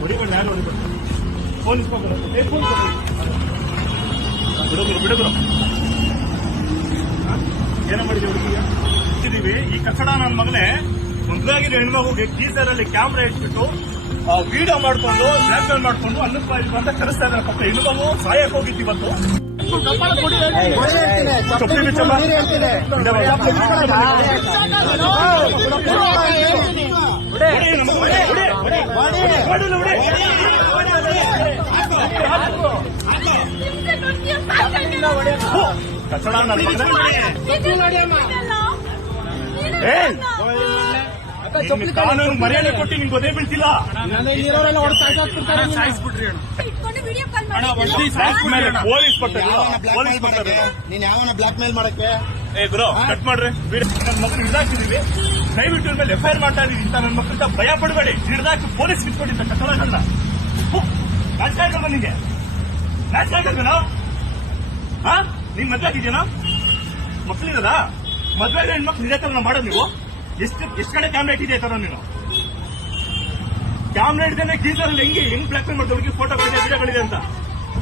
ಹೊಡಿಬೇಡ, ನಾನು ಹೊಡಿಬೇಡ. ಫೋನ್ ಇಸ್ಕೊಂಡು ಬಿಡುಗರು ಏನ ಮಾಡಿದೀವಿ ಹುಡುಗಿಗೆ ಈ ಕಟ್ಟಡ ನನ್ನ ಮಗನೇ ಮದುವೆಯಾಗಿರೋ ಹೆಣ್ಮಗುಗೆ ಟೀಸರಲ್ಲಿ ಕ್ಯಾಮ್ರಾ ಇಟ್ಬಿಟ್ಟು ವಿಡಿಯೋ ಮಾಡ್ಕೊಂಡು ಬ್ಲಾಕ್ ಮೇಲ್ ಮಾಡ್ಕೊಂಡು ಅನ್ನಕ್ಕೆ ಅಂತ ಕರೆಸ್ತಾ ಇದ್ದಾರೆ. ಪಕ್ಕ ಹೆಣ್ಮಗು ಸಾಯಕ್ ಹೋಗಿತ್ತು ಇವತ್ತು. ಕಟ್ಟಡ ನನ್ನ ಕಾನೂನು ಮರ್ಯಾದೆ ಕೊಟ್ಟು ನಿಮ್ಗೆ ಗೊತ್ತೇ ಬೀಳ್ತಿಲ್ಲ. ಪೊಲೀಸ್ ಬರ್ತಾರೆ. ನೀನ್ ಯಾವನ ಬ್ಲಾಕ್ ಮೇಲ್ ಮಾಡಕ್ಕೆ ಗುರು ಕಟ್ ಮಾಡ್ರಿ. ನನ್ನ ಮಕ್ಕಳು ಹಿಡ್ದಾಕಿದೀವಿ, ದಯವಿಟ್ಟು ಮೇಲೆ ಎಫ್ಐಆರ್ ಮಾಡ್ತಾ ಇದೀವಿ ಅಂತ ನನ್ನ ಮಕ್ಕಳಿಂದ ಭಯ ಪಡಬೇಡಿ. ಹಿಡ್ದಾಕಿ ಪೊಲೀಸ್ ಕಿತ್ಕೊಂಡಿದ್ದ ಕಟ್ಟಡಗಳನ್ನ ನಾಚ ಆಗಲ್ವ ನಿಂಗೆ? ನಾಚ ಆಗಲ್ವೇನೋ? ನಿಮ್ ಮದ್ವೆ ಆಗಿದ್ಯಾನೋ? ಮಕ್ಳಿರದ ಮದ್ವೆ ಹೆಣ್ಮಕ್ಳು ಇದೇ ತರ ಮಾಡೋದು ನೀವು? ಎಷ್ಟು ಕಡೆ ಕ್ಯಾಮ್ರಾ ಇಟ್ಟಿದೆ ತರ ನೀನು? ಕ್ಯಾಮ್ರಾ ಹಿಡಿದೇನೆ ಗೀಸರಲ್ಲಿ ಹೆಂಗ್ ಬ್ಲಾಕ್ ಮೇಲ್ ಮಾಡ್ತಾ ಹುಡುಗಿ ಫೋಟೋಗಳಿದೆ ವಿಡಿಯೋಗಳಿದೆ ಅಂತ